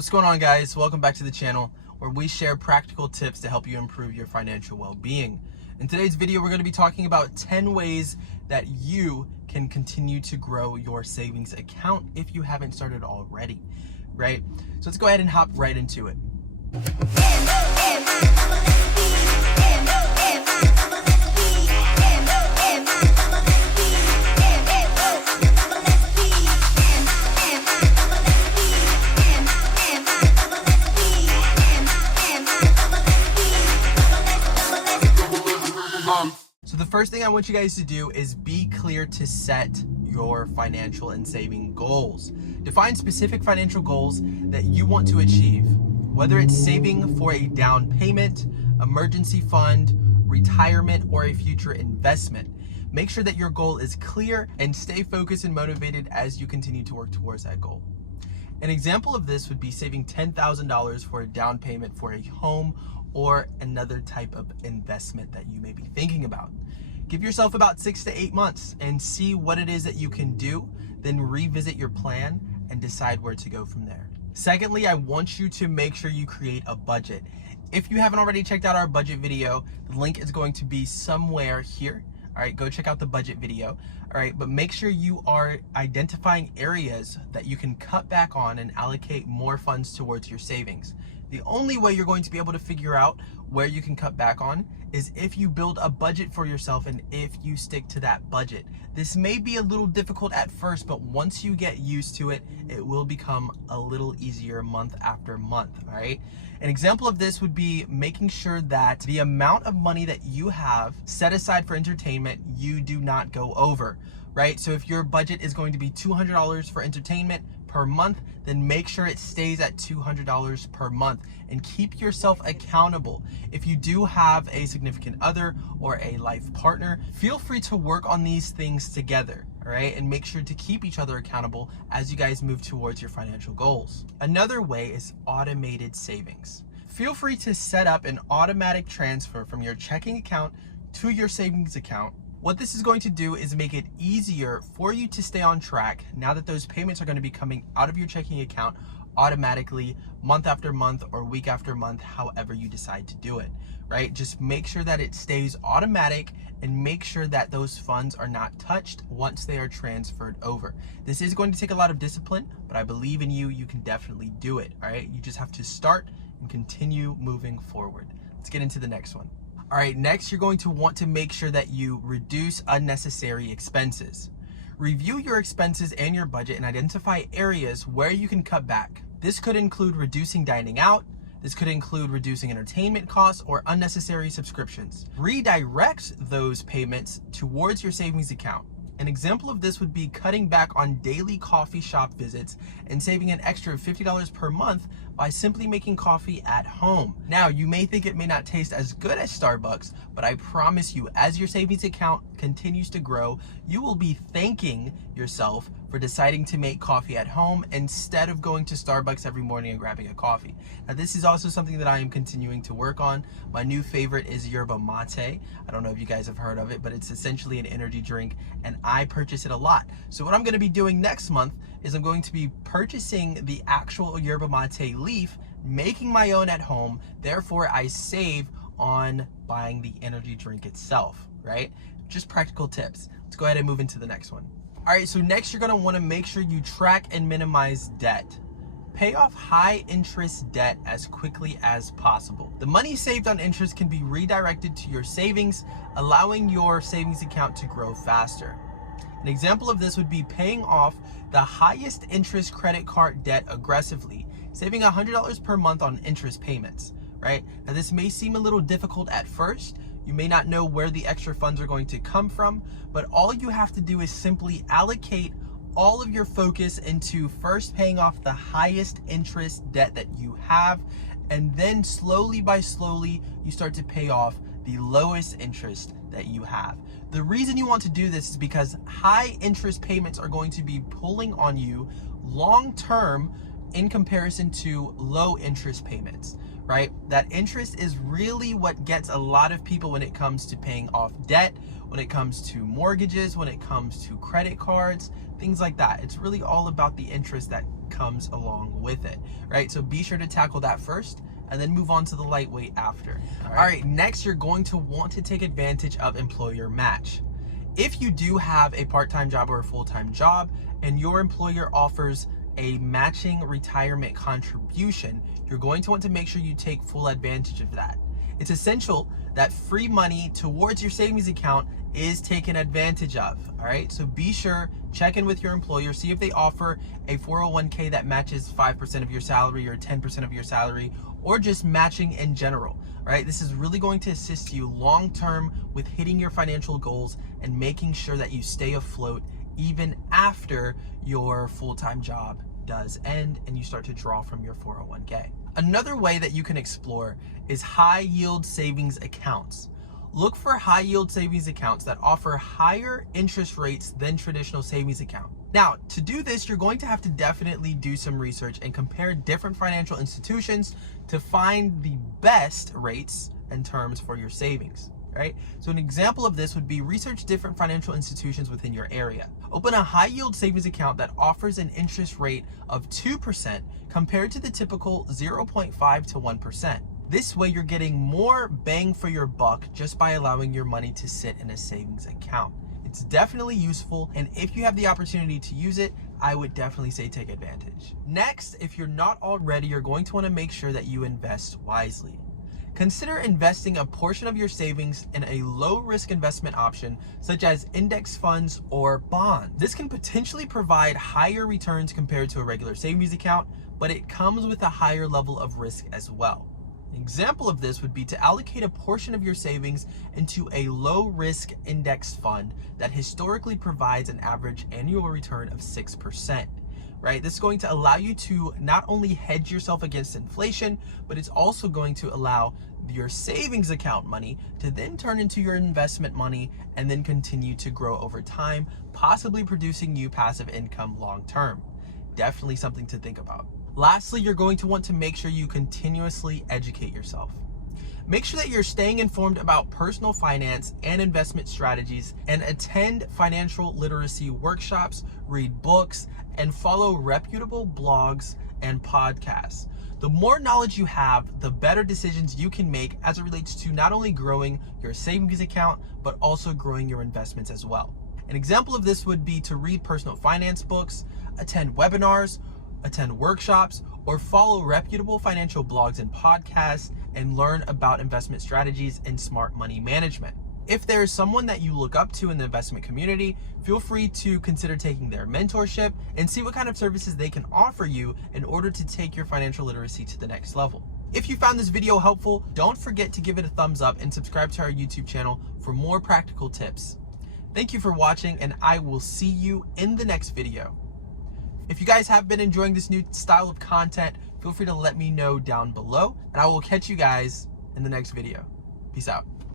What's going on, guys? Welcome back to the channel where we share practical tips to help you improve your financial well-being. In today's video, we're going to be talking about 10 ways that you can continue to grow your savings account if you haven't started already, right? So let's go ahead and hop right into it. So the first thing I want you guys to do is be clear to set your financial and saving goals. Define specific financial goals that you want to achieve, whether it's saving for a down payment, emergency fund, retirement, or a future investment. Make sure that your goal is clear and stay focused and motivated as you continue to work towards that goal. An example of this would be saving $10,000 for a down payment for a home or another type of investment that you may be thinking about. Give yourself about 6 to 8 months and see what it is that you can do, then revisit your plan and decide where to go from there. Secondly, I want you to make sure you create a budget. If you haven't already checked out our budget video, the link is going to be somewhere here. All right, go check out the budget video. All right, but make sure you are identifying areas that you can cut back on and allocate more funds towards your savings. The only way you're going to be able to figure out where you can cut back on is if you build a budget for yourself and if you stick to that budget. This may be a little difficult at first, but once you get used to it, it will become a little easier month after month, all right? An example of this would be making sure that the amount of money that you have set aside for entertainment, you do not go over, right? So if your budget is going to be $200 for entertainment per month, then make sure it stays at $200 per month and keep yourself accountable. If you do have a significant other or a life partner, feel free to work on these things together, all right? And make sure to keep each other accountable as you guys move towards your financial goals. Another way is automated savings. Feel free to set up an automatic transfer from your checking account to your savings account. What this is going to do is make it easier for you to stay on track now that those payments are going to be coming out of your checking account automatically month after month or week after month, however you decide to do it, right? Just make sure that it stays automatic and make sure that those funds are not touched once they are transferred over. This is going to take a lot of discipline, but I believe in you. You can definitely do it, all right? You just have to start and continue moving forward. Let's get into the next one. All right, next you're going to want to make sure that you reduce unnecessary expenses. Review your expenses and your budget and identify areas where you can cut back. This could include reducing dining out. This could include reducing entertainment costs or unnecessary subscriptions. Redirect those payments towards your savings account. An example of this would be cutting back on daily coffee shop visits and saving an extra $50 per month by simply making coffee at home. Now, you may think it may not taste as good as Starbucks, but I promise you, as your savings account continues to grow, you will be thanking yourself for deciding to make coffee at home instead of going to Starbucks every morning and grabbing a coffee. Now, this is also something that I am continuing to work on. My new favorite is yerba mate. I don't know if you guys have heard of it, but it's essentially an energy drink, and I purchase it a lot. So what I'm going to be doing next month is I'm going to be purchasing the actual yerba mate leaf, making my own at home. Therefore, I save on buying the energy drink itself, right? Just practical tips. Let's go ahead and move into the next one. All right, so next you're gonna wanna make sure you track and minimize debt. Pay off high interest debt as quickly as possible. The money saved on interest can be redirected to your savings, allowing your savings account to grow faster. An example of this would be paying off the highest interest credit card debt aggressively, saving $100 per month on interest payments, right? Now this may seem a little difficult at first. You may not know where the extra funds are going to come from, but all you have to do is simply allocate all of your focus into first paying off the highest interest debt that you have, and then slowly by slowly, you start to pay off the lowest interest that you have. The reason you want to do this is because high interest payments are going to be pulling on you long term in comparison to low interest payments, right? That interest is really what gets a lot of people when it comes to paying off debt when it comes to mortgages, when it comes to credit cards, things like that. It's really all about the interest that comes along with it, right? So be sure to tackle that first and then move on to the lightweight after. All right, next you're going to want to take advantage of employer match. If you do have a part-time job or a full-time job and your employer offers a matching retirement contribution, you're going to want to make sure you take full advantage of that. It's essential that free money towards your savings account is taken advantage of, all right? So be sure, check in with your employer, see if they offer a 401k that matches 5% of your salary or 10% of your salary, or just matching in general, right? This is really going to assist you long-term with hitting your financial goals and making sure that you stay afloat even after your full-time job does end and you start to draw from your 401k. Another way that you can explore is high yield savings accounts. Look for high yield savings accounts that offer higher interest rates than traditional savings account. Now, to do this, you're going to have to definitely do some research and compare different financial institutions to find the best rates and terms for your savings, right? So an example of this would be research different financial institutions within your area. Open a high yield savings account that offers an interest rate of 2% compared to the typical 0.5 to 1%. This way you're getting more bang for your buck just by allowing your money to sit in a savings account. It's definitely useful, and if you have the opportunity to use it, I would definitely say take advantage. Next, if you're not already, you're going to want to make sure that you invest wisely. Consider investing a portion of your savings in a low-risk investment option, such as index funds or bonds. This can potentially provide higher returns compared to a regular savings account, but it comes with a higher level of risk as well. An example of this would be to allocate a portion of your savings into a low-risk index fund that historically provides an average annual return of 6%. Right? This is going to allow you to not only hedge yourself against inflation, but it's also going to allow your savings account money to then turn into your investment money and then continue to grow over time, possibly producing you passive income long term. Definitely something to think about. Lastly, you're going to want to make sure you continuously educate yourself. Make sure that you're staying informed about personal finance and investment strategies, and attend financial literacy workshops, read books, and follow reputable blogs and podcasts. The more knowledge you have, the better decisions you can make as it relates to not only growing your savings account, but also growing your investments as well. An example of this would be to read personal finance books, attend webinars, attend workshops, or follow reputable financial blogs and podcasts and learn about investment strategies and smart money management. If there is someone that you look up to in the investment community, feel free to consider taking their mentorship and see what kind of services they can offer you in order to take your financial literacy to the next level. If you found this video helpful, don't forget to give it a thumbs up and subscribe to our YouTube channel for more practical tips. Thank you for watching, and I will see you in the next video. If you guys have been enjoying this new style of content, feel free to let me know down below, and I will catch you guys in the next video. Peace out.